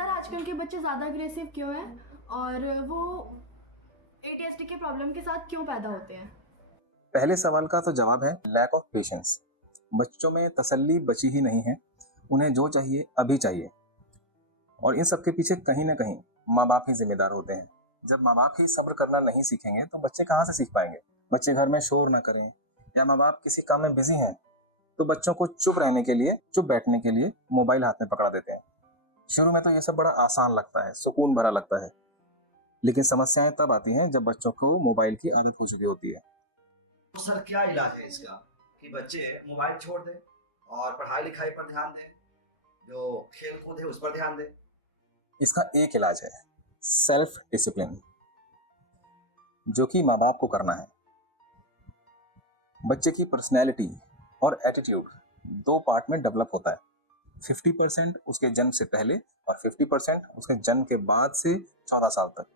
Sir आजकल के बच्चे ज़्यादा अग्रेसिव क्यों हैं और वो एडीएचडी के प्रॉब्लम के साथ क्यों पैदा होते हैं? पहले सवाल का तो जवाब है लैक ऑफ पेशेंस। बच्चों में तसल्ली बची ही नहीं है, उन्हें जो चाहिए अभी चाहिए। और इन सब के पीछे कहीं ना कहीं माँ बाप ही जिम्मेदार होते हैं। जब माँ बाप ही सब्र करना नहीं सीखेंगे तो बच्चे कहाँ से सीख पाएंगे। बच्चे घर में शोर ना करें या माँ बाप किसी काम में बिजी हैं तो बच्चों को चुप रहने के लिए, चुप बैठने के लिए मोबाइल हाथ में पकड़ा देते हैं। शुरू में तो ये सब बड़ा आसान लगता है, सुकून भरा लगता है, लेकिन समस्याएं तब आती हैं जब बच्चों को मोबाइल की आदत हो चुकी होती है। तो सर क्या इलाज है इसका कि बच्चे मोबाइल छोड़ दें और पढ़ाई लिखाई पर ध्यान दें, जो खेल कूद है उस पर ध्यान दें? इसका एक इलाज है, सेल्फ डिसिप्लिन, जो कि माँ बाप को करना है। बच्चे की पर्सनैलिटी और एटीट्यूड दो पार्ट में डेवलप होता है। 50% उसके जन्म से पहले और 50% उसके जन्म के बाद से 14 साल तक।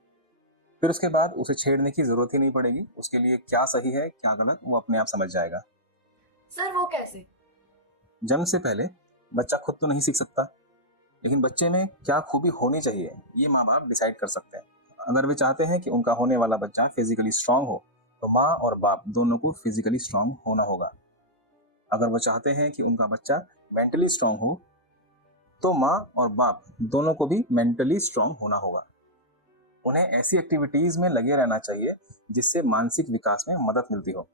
फिर उसके बाद उसे छेड़ने की जरूरत ही नहीं पड़ेगी। उसके लिए क्या सही है क्या गलत वो अपने आप समझ जाएगा। सर वो कैसे? जन्म से पहले बच्चा खुद तो नहीं सीख सकता, लेकिन बच्चे में क्या खूबी होनी चाहिए ये माँ बाप डिसाइड कर सकते हैं। अगर वे चाहते हैं कि उनका होने वाला बच्चा फिजिकली स्ट्रांग हो तो माँ और बाप दोनों को फिजिकली स्ट्रांग होना होगा। अगर वो चाहते हैं कि उनका बच्चा मेंटली स्ट्रांग हो तो माँ और बाप दोनों को भी मेंटली स्ट्रांग होना होगा। उन्हें ऐसी एक्टिविटीज में लगे रहना चाहिए जिससे मानसिक विकास में मदद मिलती हो।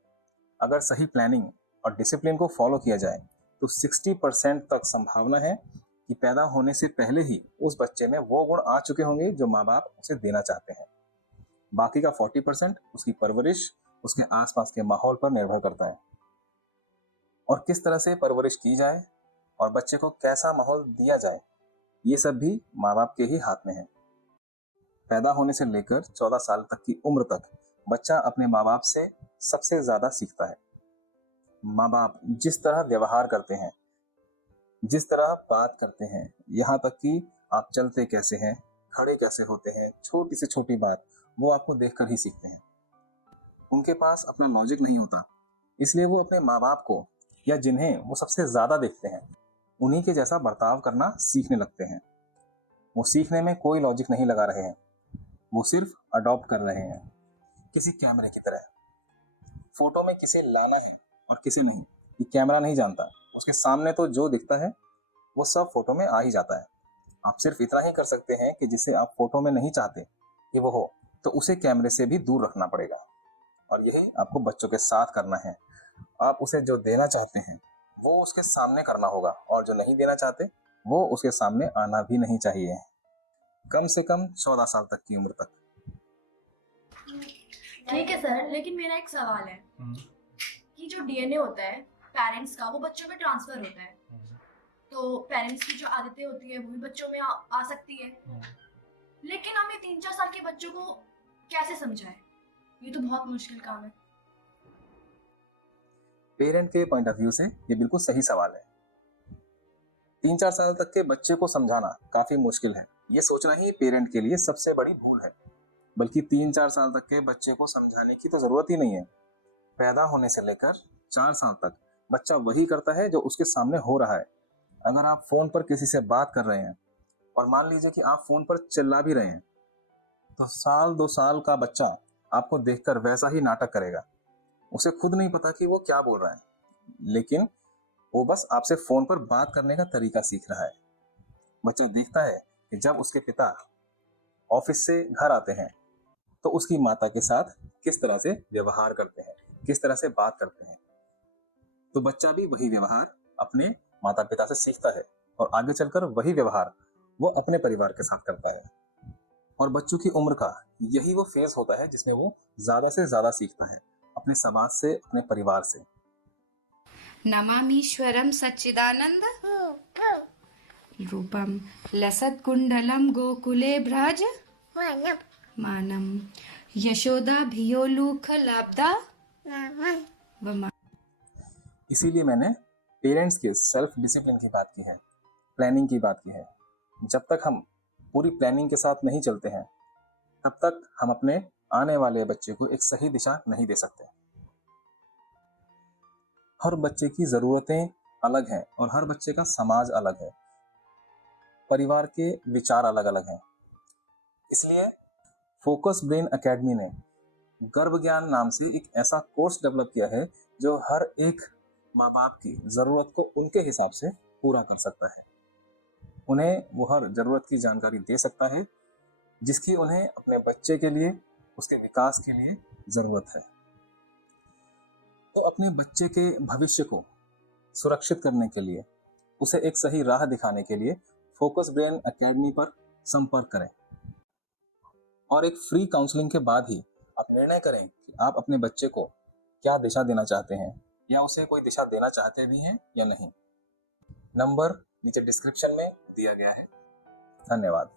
अगर सही प्लानिंग और डिसिप्लिन को फॉलो किया जाए तो 60% तक संभावना है कि पैदा होने से पहले ही उस बच्चे में वो गुण आ चुके होंगे जो माँ बाप उसे देना चाहते हैं। बाकी का 40% उसकी परवरिश, उसके आसपास के माहौल पर निर्भर करता है। और किस तरह से परवरिश की जाए और बच्चे को कैसा माहौल दिया जाए ये सब भी माँ बाप के ही हाथ में है। पैदा होने से लेकर 14 साल तक की उम्र तक बच्चा अपने माँ बाप से सबसे ज्यादा सीखता है। माँ बाप जिस तरह व्यवहार करते हैं, जिस तरह बात करते हैं, यहाँ तक कि आप चलते कैसे हैं, खड़े कैसे होते हैं, छोटी से छोटी बात वो आपको देखकर ही सीखते हैं। उनके पास अपना लॉजिक नहीं होता, इसलिए वो अपने माँ बाप को या जिन्हें वो सबसे ज्यादा देखते हैं उन्हीं के जैसा बर्ताव करना सीखने लगते हैं। वो सीखने में कोई लॉजिक नहीं लगा रहे हैं, वो सिर्फ अडॉप्ट कर रहे हैं, किसी कैमरे की तरह। फोटो में किसे लाना है और किसे नहीं ये कैमरा नहीं जानता। उसके सामने तो जो दिखता है वो सब फोटो में आ ही जाता है। आप सिर्फ इतना ही कर सकते हैं कि जिसे आप फोटो में नहीं चाहते कि वो हो तो उसे कैमरे से भी दूर रखना पड़ेगा। और यही आपको बच्चों के साथ करना है। आप उसे जो देना चाहते हैं वो उसके सामने करना होगा और जो नहीं देना चाहते वो उसके सामने आना भी नहीं चाहिए, कम से कम 14 साल तक की उम्र तक। ठीक है सर, लेकिन मेरा एक सवाल है कि जो डीएनए होता है पेरेंट्स का वो बच्चों में ट्रांसफर होता है, तो पेरेंट्स की जो आदतें होती है वो भी बच्चों में आ सकती है। लेकिन हमें 3-4 साल के बच्चों को कैसे समझाएं? ये तो बहुत मुश्किल काम है। पेरेंट के पॉइंट ऑफ व्यू से ये बिल्कुल सही सवाल है। 3-4 साल तक के बच्चे को समझाना काफी मुश्किल है, ये सोचना ही पेरेंट के लिए सबसे बड़ी भूल है। बल्कि 3-4 साल तक के बच्चे को समझाने की तो जरूरत ही नहीं है। पैदा होने से लेकर 4 साल तक बच्चा वही करता है जो उसके सामने हो रहा है। अगर आप फोन पर किसी से बात कर रहे हैं और मान लीजिए कि आप फोन पर चिल्ला भी रहे हैं तो 1-2 साल का बच्चा आपको देखकर वैसा ही नाटक करेगा। उसे खुद नहीं पता कि वो क्या बोल रहा है, लेकिन वो बस आपसे फोन पर बात करने का तरीका सीख रहा है। बच्चा देखता है कि जब उसके पिता ऑफिस से घर आते हैं तो उसकी माता के साथ किस तरह से व्यवहार करते हैं, किस तरह से बात करते हैं। तो बच्चा भी वही व्यवहार अपने माता पिता से सीखता है और आगे चलकर वही व्यवहार वो अपने परिवार के साथ करता है। और बच्चों की उम्र का यही वो फेज होता है जिसमें वो ज्यादा से ज्यादा सीखता है अपने समाज से, अपने परिवार से। नमामीश्वरं सच्चिदानंद रूपम लसत्कुंडलं गोकुले भ्राज मानम यशोदा भियोलुखलब्धा वमा। इसीलिए मैंने पेरेंट्स के सेल्फ डिसिप्लिन की बात की है, प्लानिंग की बात की है। जब तक हम पूरी प्लानिंग के साथ नहीं चलते हैं तब तक हम अपने आने वाले बच्चे को एक सही दिशा नहीं दे सकते। हर बच्चे की जरूरतें अलग हैं और हर बच्चे का समाज अलग है। परिवार के विचार अलग अलग हैं। इसलिए फोकस ब्रेन एकेडमी ने गर्भ ज्ञान नाम से एक ऐसा कोर्स डेवलप किया है जो हर एक माँ बाप की ज़रूरत को उनके हिसाब से पूरा कर सकता है। उन्हें वो हर ज़रूरत की जानकारी दे सकता है जिसकी उन्हें अपने बच्चे के लिए, उसके विकास के लिए ज़रूरत है। तो अपने बच्चे के भविष्य को सुरक्षित करने के लिए, उसे एक सही राह दिखाने के लिए फोकस ब्रेन एकेडमी पर संपर्क करें और एक फ्री काउंसलिंग के बाद ही आप निर्णय करें कि आप अपने बच्चे को क्या दिशा देना चाहते हैं या उसे कोई दिशा देना चाहते भी हैं या नहीं। नंबर नीचे डिस्क्रिप्शन में दिया गया है। धन्यवाद।